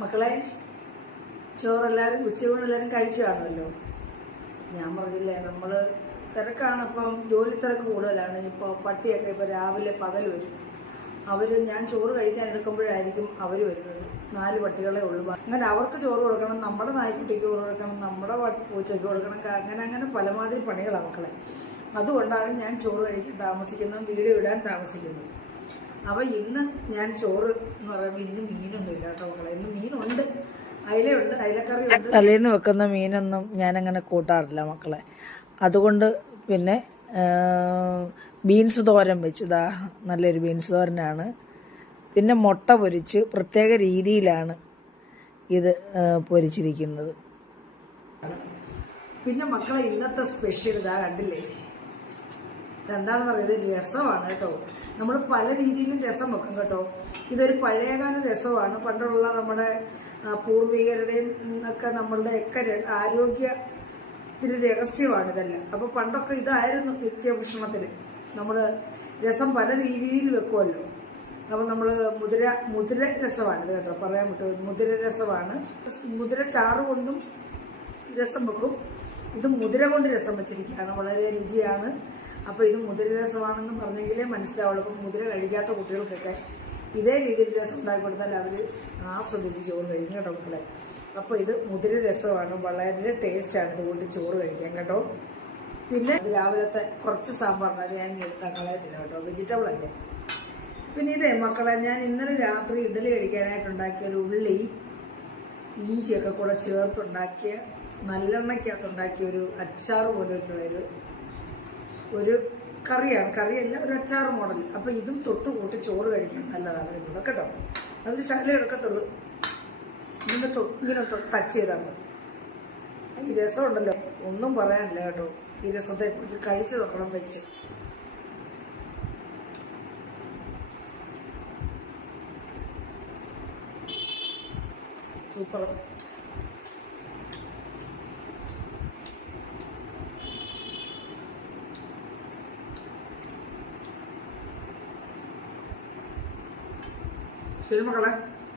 മക്കളെ ചോറെല്ലാവരും ഉച്ചയൂണെല്ലാവരും കഴിച്ചു കാണുമല്ലോ ഞാൻ പറഞ്ഞില്ലേ നമ്മൾ തിരക്കാണ് ഇപ്പം ജോലി തിരക്ക് കൂടുതലാണ്. ഇപ്പോൾ പട്ടിയൊക്കെ ഇപ്പോൾ രാവിലെ പകൽ വരും. അവർ ഞാൻ ചോറ് കഴിക്കാൻ എടുക്കുമ്പോഴായിരിക്കും അവർ വരുന്നത്. നാല് പട്ടികളെ ഉള്ളൂ. അങ്ങനെ അവർക്ക് ചോറ് കൊടുക്കണം നമ്മുടെ നായ്ക്കുട്ടിക്ക് ചോറ് കൊടുക്കണം നമ്മുടെ പൂച്ചയ്ക്ക് കൊടുക്കണം അങ്ങനെ അങ്ങനെ പലമാതിരി പണികളാണ് മക്കളെ. അതുകൊണ്ടാണ് ഞാൻ ചോറ് കഴിക്കാൻ താമസിക്കുന്നതും വീഡിയോ ഇടാൻ താമസിക്കുന്നത്. അപ്പോൾ ഇന്ന് ഞാൻ ചോറ് എന്ന് പറയുമ്പോൾ ഇന്ന് മീനൊന്നും ഇല്ല കേട്ടോ മക്കളെ. ഇന്ന് മീനുണ്ട്. അയിലുണ്ട് അയിലക്കറിയുണ്ട്. തലേന്ന് വെക്കുന്ന മീനൊന്നും ഞാനങ്ങനെ കൂട്ടാറില്ല മക്കളെ. അതുകൊണ്ട് പിന്നെ ബീൻസ് തോരൻ വെച്ച് ഇതാ നല്ലൊരു ബീൻസ് തോരനാണ്. പിന്നെ മുട്ട പൊരിച്ച് പ്രത്യേക രീതിയിലാണ് ഇത് പൊരിച്ചിരിക്കുന്നത്. പിന്നെ മക്കളെ ഇന്നത്തെ സ്പെഷ്യൽ ഇതാ കണ്ടില്ലേ? എന്താണെന്ന് പറയുന്നത് രസമാണ് കേട്ടോ. നമ്മൾ പല രീതിയിലും രസം വെക്കും കേട്ടോ. ഇതൊരു പഴയകാല രസമാണ്. പണ്ടുള്ള നമ്മുടെ പൂർവികരുടെയും ഒക്കെ നമ്മളുടെ ഒക്കെ ആരോഗ്യത്തിന് രഹസ്യമാണ് ഇതെല്ലാം. അപ്പോൾ പണ്ടൊക്കെ ഇതായിരുന്നു നിത്യഭക്ഷണത്തിന്. നമ്മൾ രസം പല രീതിയിൽ വെക്കുമല്ലോ അപ്പോൾ നമ്മൾ മുതിര മുതിര രസമാണിത് കേട്ടോ. പറയാൻ പറ്റും. മുതിര രസമാണ്. മുതിര ചാറ് കൊണ്ടും രസം വെക്കും. ഇത് മുതിര കൊണ്ട് രസം വെച്ചിരിക്കുകയാണ്. വളരെ രുചിയാണ്. അപ്പോൾ ഇത് മുതിര രസമാണെന്ന് പറഞ്ഞെങ്കിലേ മനസ്സിലാവുള്ളൂ. അപ്പം മുതിര കഴിക്കാത്ത കുട്ടികൾക്കൊക്കെ ഇതേ രീതിയിൽ രസം ഉണ്ടാക്കി കൊടുത്താൽ അവർ ആസ്വദിച്ച് ചോറ് കഴിക്കും കേട്ടോ മക്കളെ. അപ്പോൾ ഇത് മുതിര രസമാണ്. വളരെ ടേസ്റ്റാണ് ഇതുകൊണ്ട് ചോറ് കഴിക്കാൻ കേട്ടോ. പിന്നെ രാവിലത്തെ കുറച്ച് സാമ്പാറിന് അത് ഞാൻ എടുത്താൽ കളയത്തില്ല കേട്ടോ. വെജിറ്റബിൾ അല്ലേ? പിന്നെ ഇതേ മക്കളെ ഞാൻ ഇന്നലെ രാത്രി ഇഡലി കഴിക്കാനായിട്ട് ഉണ്ടാക്കിയ ഒരു ഉള്ളി ഇഞ്ചിയൊക്കെ കൂടെ ചേർത്തുണ്ടാക്കിയ നല്ലെണ്ണയ്ക്കകത്തുണ്ടാക്കിയ ഒരു അച്ചാർ പോലെയുള്ള ഒരു ഒരു കറിയാണ്. കറിയല്ല ഒരു അച്ചാർ മോഡൽ അപ്പോൾ ഇതും തൊട്ട് കൂട്ടി ചോറ് കഴിക്കാൻ നല്ലതാണ് ഇതിലൂടെ കേട്ടോ. അതൊരു ശല എടുക്കത്തുള്ളൂ. ഇങ്ങനെ ഇങ്ങനെ ടച്ച് ചെയ്താൽ മതി. ഈ രസമുണ്ടല്ലോ. ഒന്നും പറയാനില്ല കേട്ടോ. ഈ രസത്തെക്കുറിച്ച് കഴിച്ചു നോക്കണം വെച്ച്. സൂപ്പർ ശരി മക്കളെ